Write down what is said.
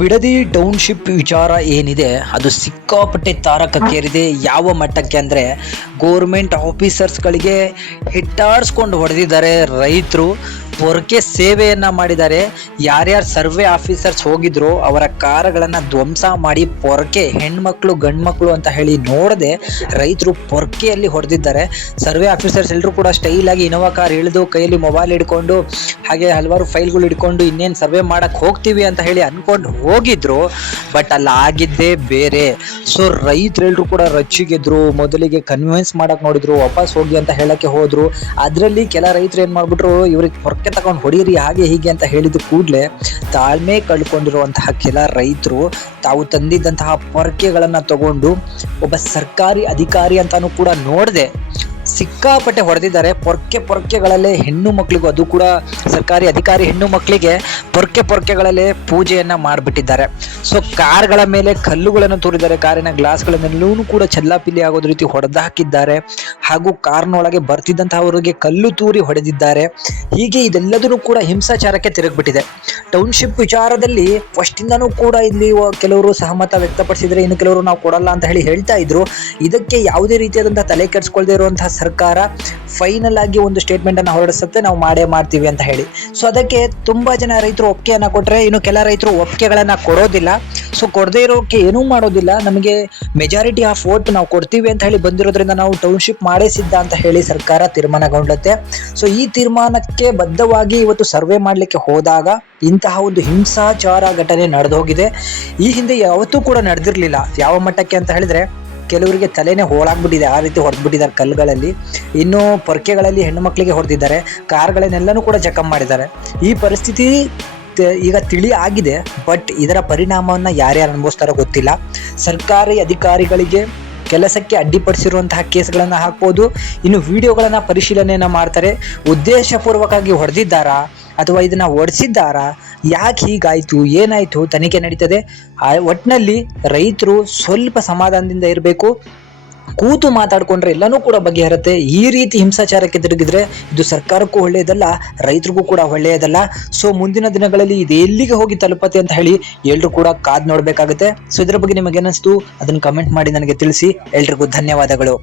Bidadi township ವಿಚಾರ ಏನಿದೆ ಅದು ಸಿಕ್ಕಾಪಟ್ಟೆ ತಾರಕಕ್ಕೇರಿದೆ. ಯಾವ ಮಟ್ಟಕ್ಕೆ ಅಂದರೆ ಗೋರ್ಮೆಂಟ್ ಆಫೀಸರ್ಸ್ಗಳಿಗೆ ಹಿಟ್ಟಾಡಿಸ್ಕೊಂಡು ಹೊಡೆದಿದ್ದಾರೆ ರೈತರು. ಪೊರಕೆ ಸೇವೆಯನ್ನು ಮಾಡಿದ್ದಾರೆ. ಯಾರ್ಯಾರು ಸರ್ವೆ ಆಫೀಸರ್ಸ್ ಹೋಗಿದ್ರು ಅವರ ಕಾರುಗಳನ್ನು ಧ್ವಂಸ ಮಾಡಿ ಪೊರಕೆ ಹೆಣ್ಮಕ್ಳು ಗಂಡ್ಮಕ್ಳು ಅಂತ ಹೇಳಿ ನೋಡದೆ ರೈತರು ಪೊರಕೆಯಲ್ಲಿ ಹೊಡೆದಿದ್ದಾರೆ. ಸರ್ವೆ ಆಫೀಸರ್ಸ್ ಎಲ್ಲರೂ ಕೂಡ ಸ್ಟೈಲಾಗಿ ಇನೋವಾ ಕಾರ್ ಇಳಿದು ಕೈಯಲ್ಲಿ ಮೊಬೈಲ್ ಹಿಡ್ಕೊಂಡು ಹಾಗೆ ಹಲವಾರು ಫೈಲ್ಗಳು ಹಿಡ್ಕೊಂಡು ಇನ್ನೇನು ಸರ್ವೆ ಮಾಡಕ್ಕೆ ಹೋಗ್ತೀವಿ ಅಂತ ಹೇಳಿ ಅಂದ್ಕೊಂಡು ಹೋಗಿದ್ರು. ಬಟ್ ಅಲ್ಲಿ ಆಗಿದ್ದೇ ಬೇರೆ. ಸೊ ರೈತರೆಲ್ಲರೂ ಕೂಡ ರಚ್ಚಿಗೆದ್ರು. ಮೊದಲಿಗೆ ಕನ್ವಿನ್ಸ್ ಮಾಡಕ್ಕೆ ನೋಡಿದ್ರು, ವಾಪಸ್ ಹೋಗಿ ಅಂತ ಹೇಳಕ್ಕೆ ಹೋದ್ರು. ಅದರಲ್ಲಿ ಕೆಲ ರೈತರು ಏನು ಮಾಡ್ಬಿಟ್ರು, ಇವ್ರಿಗೆ ಪೊರಕೆ ತಗೊಂಡು ಹೊಡೀರಿ ಹಾಗೆ ಹೀಗೆ ಅಂತ ಹೇಳಿದ ಕೂಡಲೇ ತಾಳ್ಮೆ ಕಳ್ಕೊಂಡಿರುವಂತಹ ಕೆಲ ರೈತರು ತಾವು ತಂದಿದ್ದಂತಹ ಪೊರಕೆಗಳನ್ನು ತಗೊಂಡು ಒಬ್ಬ ಸರ್ಕಾರಿ ಅಧಿಕಾರಿ ಅಂತಾನೂ ಕೂಡ ನೋಡದೆ ಸಿಕ್ಕಾಪಟ್ಟೆ ಹೊಡೆದಿದ್ದಾರೆ. ಪೊರಕೆಗಳಲ್ಲೇ ಹೆಣ್ಣು ಮಕ್ಕಳಿಗೂ, ಅದು ಕೂಡ ಸರ್ಕಾರಿ ಅಧಿಕಾರಿ ಹೆಣ್ಣು ಮಕ್ಕಳಿಗೆ ಪೊರಕೆಗಳಲ್ಲೇ ಪೂಜೆಯನ್ನ ಮಾಡಿಬಿಟ್ಟಿದ್ದಾರೆ. ಸೊ ಕಾರ್ಗಳ ಮೇಲೆ ಕಲ್ಲುಗಳನ್ನು ತೂರಿದ್ದಾರೆ. ಕಾರಿನ ಗ್ಲಾಸ್ಗಳನ್ನೆಲ್ಲೂ ಕೂಡ ಚಲ್ಲಾಪಿಲ್ಲಿ ಆಗೋದ್ ರೀತಿ ಹೊಡೆದು ಹಾಕಿದ್ದಾರೆ. ಹಾಗೂ ಕಾರ್ನೊಳಗೆ ಬರ್ತಿದ್ದಂತಹವರಿಗೆ ಕಲ್ಲು ತೂರಿ ಹೊಡೆದಿದ್ದಾರೆ. ಹೀಗೆ ಇದೆಲ್ಲದೂ ಕೂಡ ಹಿಂಸಾಚಾರಕ್ಕೆ ತಿರುಗಿಬಿಟ್ಟಿದೆ. ಟೌನ್ಶಿಪ್ ವಿಚಾರದಲ್ಲಿ ಫಸ್ಟಿಂದನೂ ಕೂಡ ಇಲ್ಲಿ ಕೆಲವರು ಸಹಮತ ವ್ಯಕ್ತಪಡಿಸಿದ್ರೆ, ಇನ್ನು ಕೆಲವರು ನಾವು ಕೊಡಲ್ಲ ಅಂತ ಹೇಳಿ ಹೇಳ್ತಾ ಇದ್ರು. ಇದಕ್ಕೆ ಯಾವುದೇ ರೀತಿಯಾದಂತಹ ತಲೆ ಕೆಡಿಸ್ಕೊಳ್ದೇ ಇರುವಂತಹ ಸರ್ಕಾರ ಫೈನಲ್ ಆಗಿ ಒಂದು ಸ್ಟೇಟ್ಮೆಂಟ್ ಅನ್ನು ಹೊರಡಿಸುತ್ತೆ, ನಾವು ಮಾಡೇ ಮಾಡ್ತೀವಿ ಅಂತ ಹೇಳಿ. ಸೊ ಅದಕ್ಕೆ ತುಂಬಾ ಜನ ರೈತರು ಒಪ್ಪಿಗೆಯನ್ನ ಕೊಟ್ರೆ, ಇನ್ನು ಕೆಲ ರೈತರು ಒಪ್ಪಿಗೆಗಳನ್ನ ಕೊಡೋದಿಲ್ಲ. ಸೊ ಕೊಡದೇ ಇರೋಕೆ ಏನೂ ಮಾಡೋದಿಲ್ಲ, ನಮಗೆ ಮೆಜಾರಿಟಿ ಆಫ್ ವೋಟ್ ನಾವು ಕೊಡ್ತೀವಿ ಅಂತ ಹೇಳಿ ಬಂದಿರೋದ್ರಿಂದ ನಾವು ಟೌನ್ಶಿಪ್ ಮಾಡೇ ಸಿದ್ಧ ಅಂತ ಹೇಳಿ ಸರ್ಕಾರ ತೀರ್ಮಾನಗೊಂಡುತ್ತೆ. ಸೊ ಈ ತೀರ್ಮಾನಕ್ಕೆ ಬದ್ಧವಾಗಿ ಇವತ್ತು ಸರ್ವೆ ಮಾಡಲಿಕ್ಕೆ ಹೋದಾಗ ಇಂತಹ ಒಂದು ಹಿಂಸಾಚಾರ ಘಟನೆ ನಡೆದು ಹೋಗಿದೆ. ಈ ಹಿಂದೆ ಯಾವತ್ತೂ ಕೂಡ ನಡೆದಿರಲಿಲ್ಲ. ಯಾವ ಮಟ್ಟಕ್ಕೆ ಅಂತ ಹೇಳಿದ್ರೆ, ಕೆಲವರಿಗೆ ತಲೆನೇ ಹೋಳಾಗ್ಬಿಟ್ಟಿದೆ, ಆ ರೀತಿ ಹೊಡೆದ್ಬಿಟ್ಟಿದ್ದಾರೆ ಕಲ್ಲುಗಳಲ್ಲಿ. ಇನ್ನು ಪೊರಕೆಗಳಲ್ಲಿ ಹೆಣ್ಣು ಮಕ್ಕಳಿಗೆ ಹೊಡೆದಿದ್ದಾರೆ, ಕಾರ್ಗಳನ್ನೆಲ್ಲನೂ ಕೂಡ ಜಖಂ ಮಾಡಿದ್ದಾರೆ. ಈ ಪರಿಸ್ಥಿತಿ ಈಗ ತಿಳಿ ಆಗಿದೆ. ಬಟ್ ಇದರ ಪರಿಣಾಮವನ್ನು ಯಾರ್ಯಾರು ಅನುಭವಿಸ್ತಾರೋ ಗೊತ್ತಿಲ್ಲ. ಸರ್ಕಾರಿ ಅಧಿಕಾರಿಗಳಿಗೆ ಕೆಲಸಕ್ಕೆ ಅಡ್ಡಿಪಡಿಸಿರುವಂತಹ ಕೇಸ್ಗಳನ್ನು ಹಾಕ್ಬೋದು. ಇನ್ನು ವಿಡಿಯೋಗಳನ್ನು ಪರಿಶೀಲನೆಯನ್ನು ಮಾಡ್ತಾರೆ. ಉದ್ದೇಶಪೂರ್ವಕವಾಗಿ ಹೊಡೆದಿದ್ದಾರಾ ಅಥವಾ ಇದನ್ನ ಓಡಿಸಿದ್ದಾರಾ, ಯಾಕೆ ಹೀಗಾಯ್ತು, ಏನಾಯ್ತು, ತನಿಖೆ ನಡೀತದೆ. ಒಟ್ಟಿನಲ್ಲಿ ರೈತರು ಸ್ವಲ್ಪ ಸಮಾಧಾನದಿಂದ ಇರಬೇಕು. ಕೂತು ಮಾತಾಡ್ಕೊಂಡ್ರೆ ಎಲ್ಲನೂ ಕೂಡ ಬಗೆಹರುತ್ತೆ. ಈ ರೀತಿ ಹಿಂಸಾಚಾರಕ್ಕೆ ತಿರುಗಿದ್ರೆ ಇದು ಸರ್ಕಾರಕ್ಕೂ ಒಳ್ಳೆಯದಲ್ಲ, ರೈತರಿಗೂ ಕೂಡ ಒಳ್ಳೆಯದಲ್ಲ. ಸೊ ಮುಂದಿನ ದಿನಗಳಲ್ಲಿ ಇದು ಎಲ್ಲಿಗೆ ಹೋಗಿ ತಲುಪತ್ತೆ ಅಂತ ಹೇಳಿ ಎಲ್ಲರೂ ಕೂಡ ಕಾದ್ ನೋಡ್ಬೇಕಾಗುತ್ತೆ. ಸೊ ಇದರ ಬಗ್ಗೆ ನಿಮಗೆ ಏನಿಸ್ತು ಅದನ್ನು ಕಮೆಂಟ್ ಮಾಡಿ ನನಗೆ ತಿಳಿಸಿ. ಎಲ್ರಿಗೂ ಧನ್ಯವಾದಗಳು.